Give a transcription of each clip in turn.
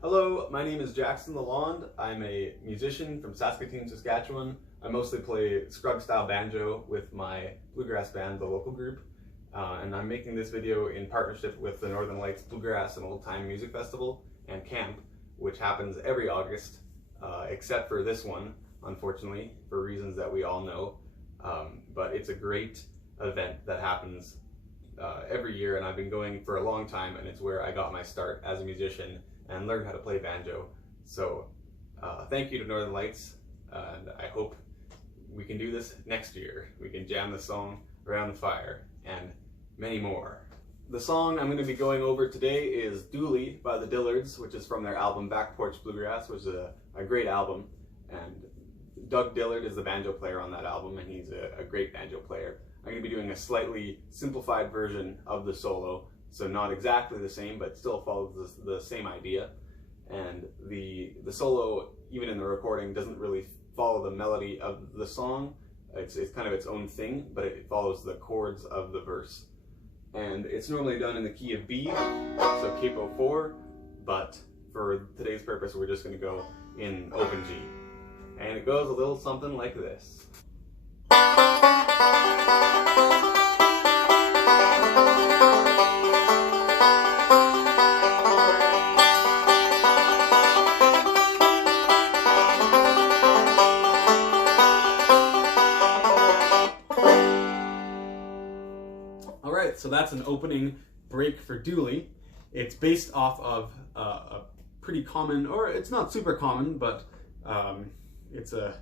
Hello, my name is Jackson Lalonde. I'm a musician from Saskatoon, Saskatchewan. I mostly play Scrug-style banjo with my Bluegrass band, the local group. And I'm making this video in partnership with the Northern Lights Bluegrass and Old Time Music Festival and Camp, which happens every August, except for this one, unfortunately, for reasons that we all know. But it's a great event that happens every year, and I've been going for a long time, and it's where I got my start as a musician and learned how to play banjo. So thank you to Northern Lights, and I hope we can do this next year. We can jam the song around the fire and many more. The song I'm going to be going over today is Dooley by the Dillards, which is from their album Back Porch Bluegrass, which is a great album. And Doug Dillard is the banjo player on that album, and he's a great banjo player. I'm going to be doing a slightly simplified version of the solo, so not exactly the same, but still follows the same idea. And the solo, even in the recording, doesn't really follow the melody of the song. It's kind of its own thing, but it follows the chords of the verse. And it's normally done in the key of B, so capo 4, but for today's purpose, we're just going to go in open G. And it goes a little something like this. Alright, so that's an opening break for Dooley. It's based off of a pretty common, or it's not super common, but it's an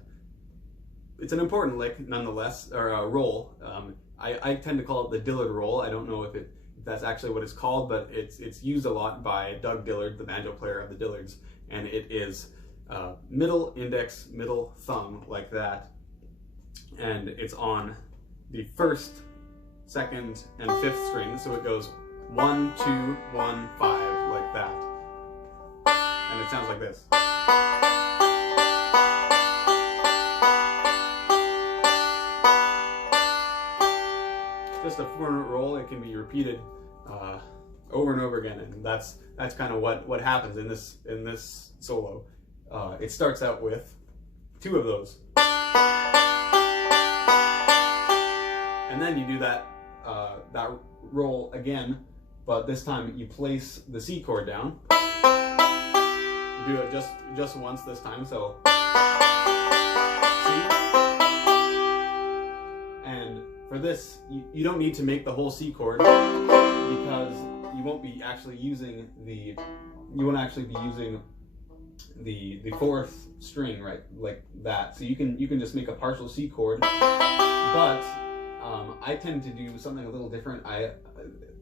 important lick nonetheless, or a roll. I tend to call it the Dillard roll. I don't know if that's actually what it's called, but it's used a lot by Doug Dillard, the banjo player of the Dillards, and it is middle index, middle thumb, like that, and it's on the first, second, and fifth string, so it goes 1, 2, 1, 5, like that, and it sounds like this. Just a 4-note roll. It can be repeated over and over again, and that's kind of what happens in this solo. It starts out with 2 of those, and then you do that roll again, but this time you place the C chord down. You do it just once this time, so C. And for this, you don't need to make the whole C chord, because you won't be actually using the 4th string, right, like that. So you can just make a partial C chord, but I tend to do something a little different.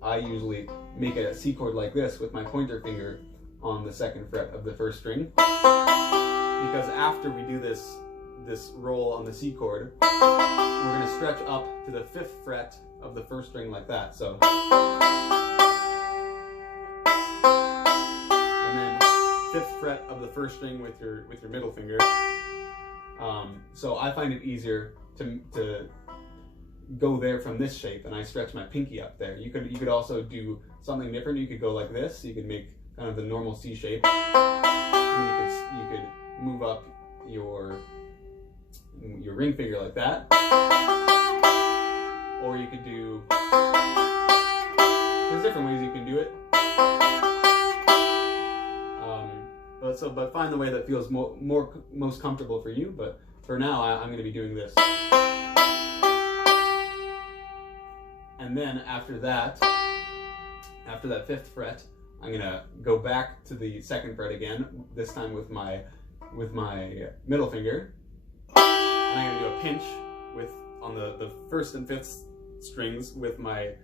I usually make a C chord like this with my pointer finger on the 2nd fret of the 1st string, because after we do this roll on the C chord, we're going to stretch up to the 5th fret of the 1st string like that. So, and then 5th fret of the 1st string with your middle finger. So I find it easier to go there from this shape, and I stretch my pinky up there. You could also do something different. You could go like this. You could make kind of the normal C shape. And you could move up your ring finger like that, or you could do, there's different ways you can do it, but find the way that feels most comfortable for you. But for now, I'm going to be doing this, and then after that 5th fret, I'm going to go back to the 2nd fret again, this time with my middle finger. And I'm going to do a pinch on the 1st and 5th strings with my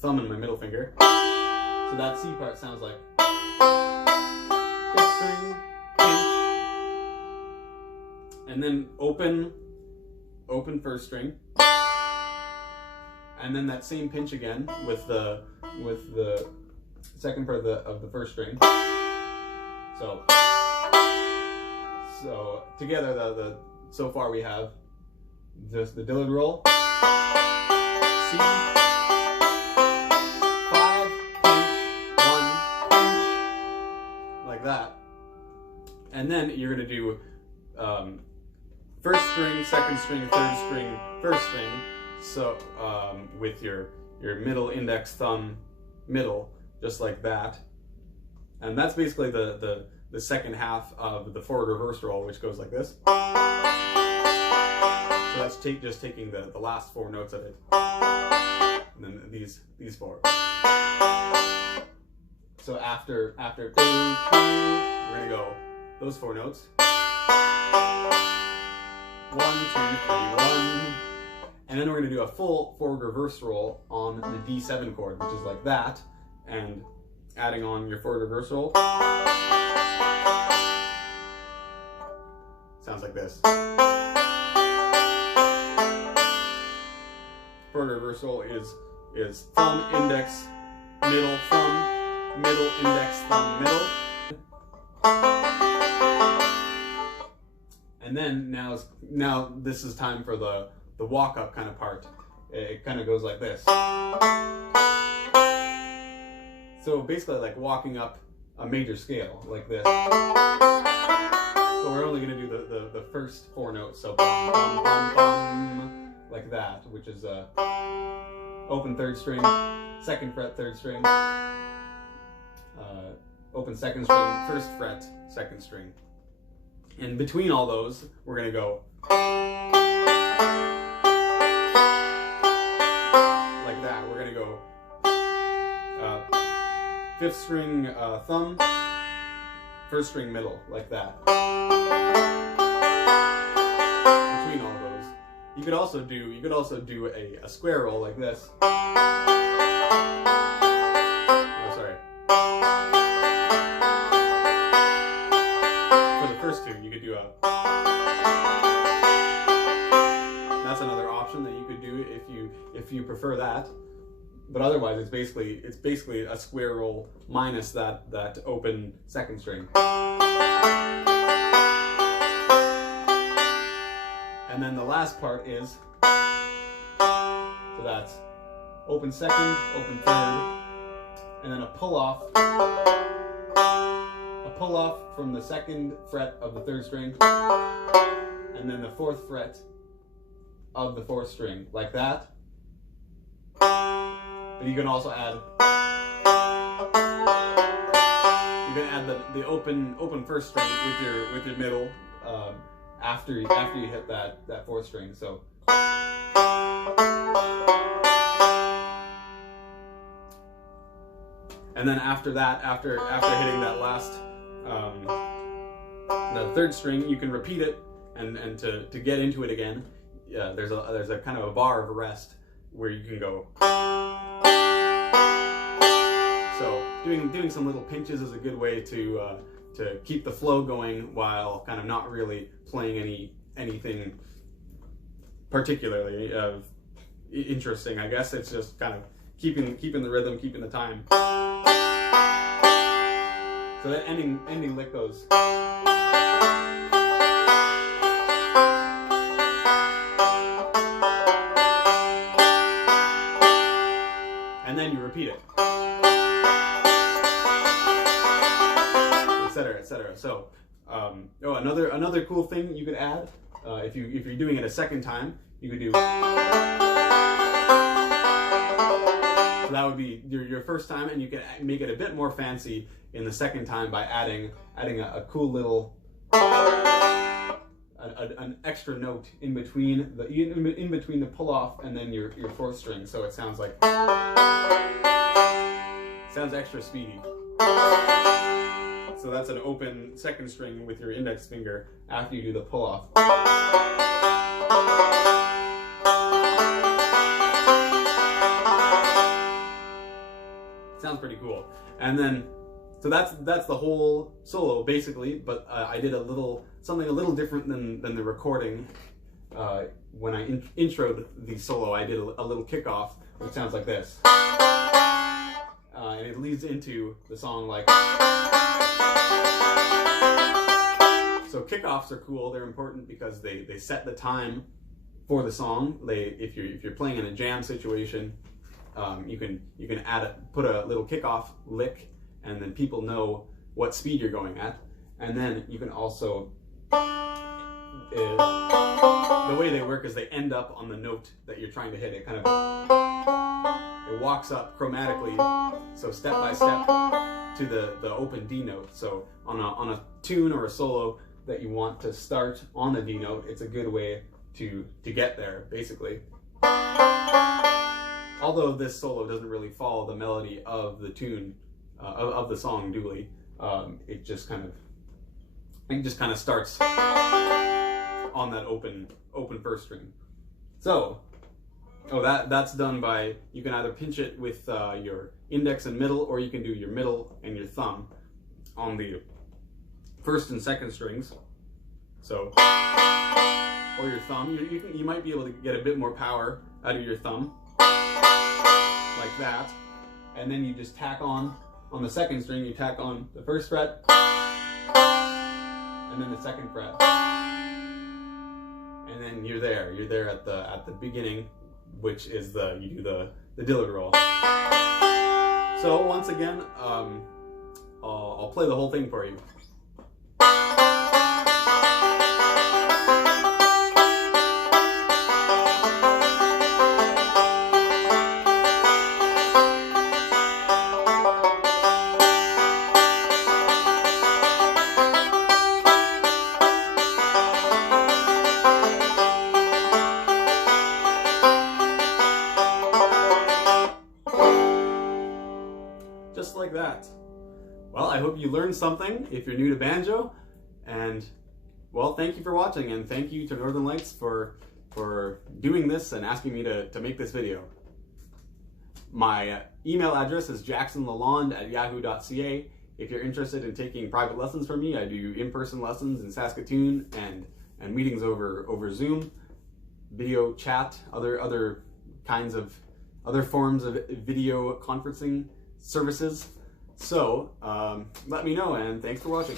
thumb and my middle finger. So that C part sounds like 5th string, pinch, and then open 1st string, and then that same pinch again with the 2nd fret of the 1st string. So together, so far we have just the Dillard roll, C, 5, pinch, 1, pinch, that. And then you're going to do first string, second string, third string, first string. So with your middle index, thumb, middle, just like that. And that's basically the second half of the forward reverse roll, which goes like this. So that's just taking the last 4 notes of it, and then these 4. So after 2, 2, we're gonna go those 4 notes. 1, 2, 3, 1, and then we're gonna do a full forward reverse roll on the D7 chord, which is like that, and adding on your forward reverse roll. Sounds like this. Forward reversal is thumb, index, middle, thumb, middle, index, thumb, middle. And then now this is time for the walk up kind of part. It kind of goes like this. So basically like walking up a major scale like this. So we're only going to do the first 4 notes, so bum, bum, bum, bum, like that, which is open 3rd string, 2nd fret 3rd string, open 2nd string, 1st fret 2nd string. And between all those, we're going to go like that. We're going to go 5th string thumb, 1st string middle, like that. Between all those, you could also do a square roll like this. Oh, sorry. For the first 2, you could do a. That's another option that you could do if you prefer that. But otherwise, it's basically a square roll minus that open 2nd string. And then the last part is, so that's open 2nd, open 3rd, and then a pull off from the 2nd fret of the 3rd string, and then the 4th fret of the 4th string, like that. But you can also add, the open 1st string with your middle after you hit that 4th string. So and then after that, after hitting that last the 3rd string, you can repeat it, and to get into it again, there's a kind of a bar of rest where you can go. So doing some little pinches is a good way to keep the flow going while kind of not really playing anything particularly interesting. I guess it's just kind of keeping the rhythm, keeping the time. So that ending lick goes. And then you repeat it. Etc. So, another cool thing you could add, if you're doing it a second time, you could do. So that would be your first time, and you can make it a bit more fancy in the second time by adding a cool little an extra note in between the pull off and then your 4th string, so it sounds extra speedy. So that's an open 2nd string with your index finger after you do the pull off. Sounds pretty cool. And then, so that's the whole solo basically. But I did something a little different than the recording. When I introed the solo, I did a little kickoff, which sounds like this, and it leads into the song like. So kickoffs are cool. They're important because they set the time for the song. If you're playing in a jam situation, you can put a little kickoff lick, and then people know what speed you're going at. And then you can also, the way they work is they end up on the note that you're trying to hit. It kind of, it walks up chromatically, so step by step to the open D note. So on a tune or a solo that you want to start on the D note, it's a good way to get there, basically. Although this solo doesn't really follow the melody of the tune, of the song Dooley, it just kind of starts on that open first string. So, that's done by, you can either pinch it with your index and middle, or you can do your middle and your thumb on the first and second strings. So, or your thumb. You might be able to get a bit more power out of your thumb, like that. And then you just tack on the second string, you tack on the first fret, and then the second fret. And then you're there at the beginning, which is you do the Dillard roll. So once again, I'll play the whole thing for you. Just like that. Well, I hope you learned something if you're new to banjo, and well, thank you for watching, and thank you to Northern Lights for doing this and asking me to make this video. My email address is jacksonlalonde@yahoo.ca. If you're interested in taking private lessons from me, I do in-person lessons in Saskatoon and meetings over Zoom, video chat, other forms of video conferencing services. So let me know, and thanks for watching.